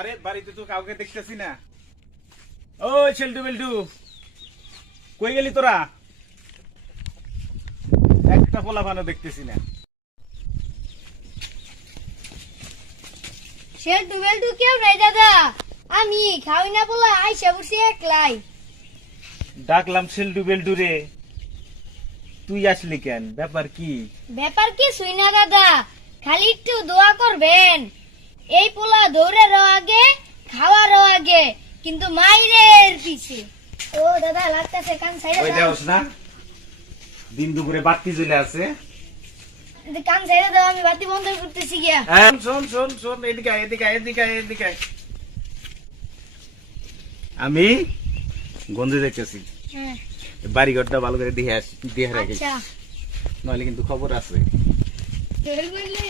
আরে বাড়িতে তো কাউকে দেখতেছি না। ও ছেলটু বেলটু, কই গেলি তোরা? একটা পোলাপানও দেখতেছি না। ছেলটু বেলটু কেউ নাই দাদা, আমি খাওয়াই না বলা আইসা বসে একলাই। ডাকলাম ছেলটু বেলটু রে, তুই আসলি কেন? ব্যাপার কি? ব্যাপার কি শুই না দাদা, খালি একটু দোয়া করবেন। এই পোলা দৌড়েরও আগে, খাওয়ারও আগে, কিন্তু মাইরের পিছে। ও দাদা লাগতেছে, কান সাইডে ওই দাও, যাওস না, দিন দুপুরে বাতি জ্বলে আছে। কান সাইডে দাও, আমি বাতি বন্ধ করতেছি গিয়া। শোন শোন শোন, এদিকে আয়, এদিকে আয়, এদিকে আয়, এদিকে আয়। আমি গন্ধে দেখতেছি, হ্যাঁ, বাড়িঘরটা ভালো করে দিয়ে রাখি, আচ্ছা। নইলে কিন্তু খবর আছে। তেল বললে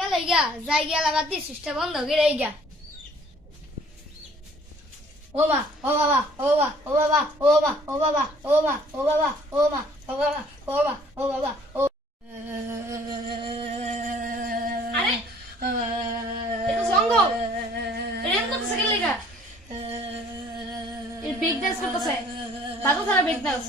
গেল গিয়া, যাই গিয়া বাতি সিস্টা বন্ধ করে গিয়া। ও মা, ও বাবা, ও বাবা, ও বাবা, ও বাবা, ও বাবা, ও মা, ও বাবা, ও মা, ও বাবা, ও বাবা, ও বাবা, ও আরে এটা জঙ্গল, এটা করতেছে কি লাগা? এই বিগ ডান্স করতেছে, বাজো তারা বিগ ডান্স।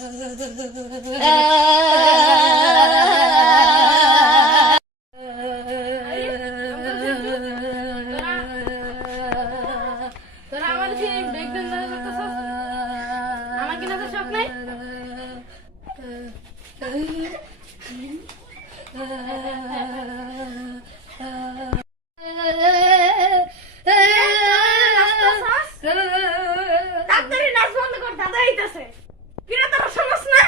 তোরা আমার কি বিগ ডান্স করতেছ? আমার কি না শখ নাই? তাড়াতাড়ি নাচ বন্ধ কর, দাদা আইতাছে। কিরা তোরা শুনছ না?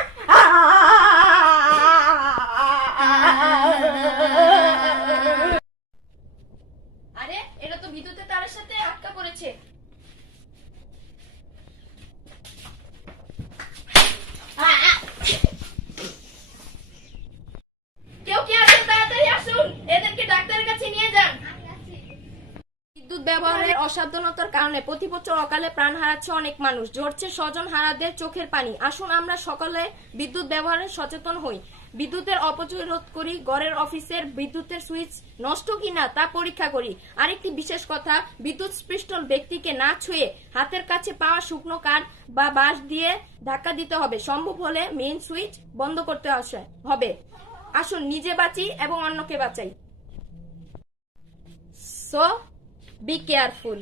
আরে এটা তো বিদ্যুতের তারের সাথে আটকা পড়েছে। কেউ কি আছেন? তাড়াতাড়ি আসুন, এদেরকে ডাক্তারের কাছে নিয়ে যান। বিদ্যুৎ ব্যবহারের অসাবধানতার কারণে প্রতি বছর অকালে প্রাণ হারাচ্ছে অনেক মানুষ, ঝরছে স্বজন হারাদের চোখের পানি। আসুন আমরা সকলে বিদ্যুৎ ব্যবহারে সচেতন হই, বিদ্যুতের অপচয় রোধ করি, ঘরের অফিসের বিদ্যুতের সুইচ নষ্ট কিনা তা পরীক্ষা করি। আরেকটি বিশেষ কথা, বিদ্যুৎ স্পৃষ্ট ব্যক্তিকে না ছুঁয়ে হাতের কাছে পাওয়া শুকনো কাঠ বা বাঁশ দিয়ে ধাক্কা দিতে হবে। সম্ভব হলে মেইন সুইচ বন্ধ করতে হবে। আসুন নিজে বাঁচি এবং অন্যকে বাঁচাই। So be careful.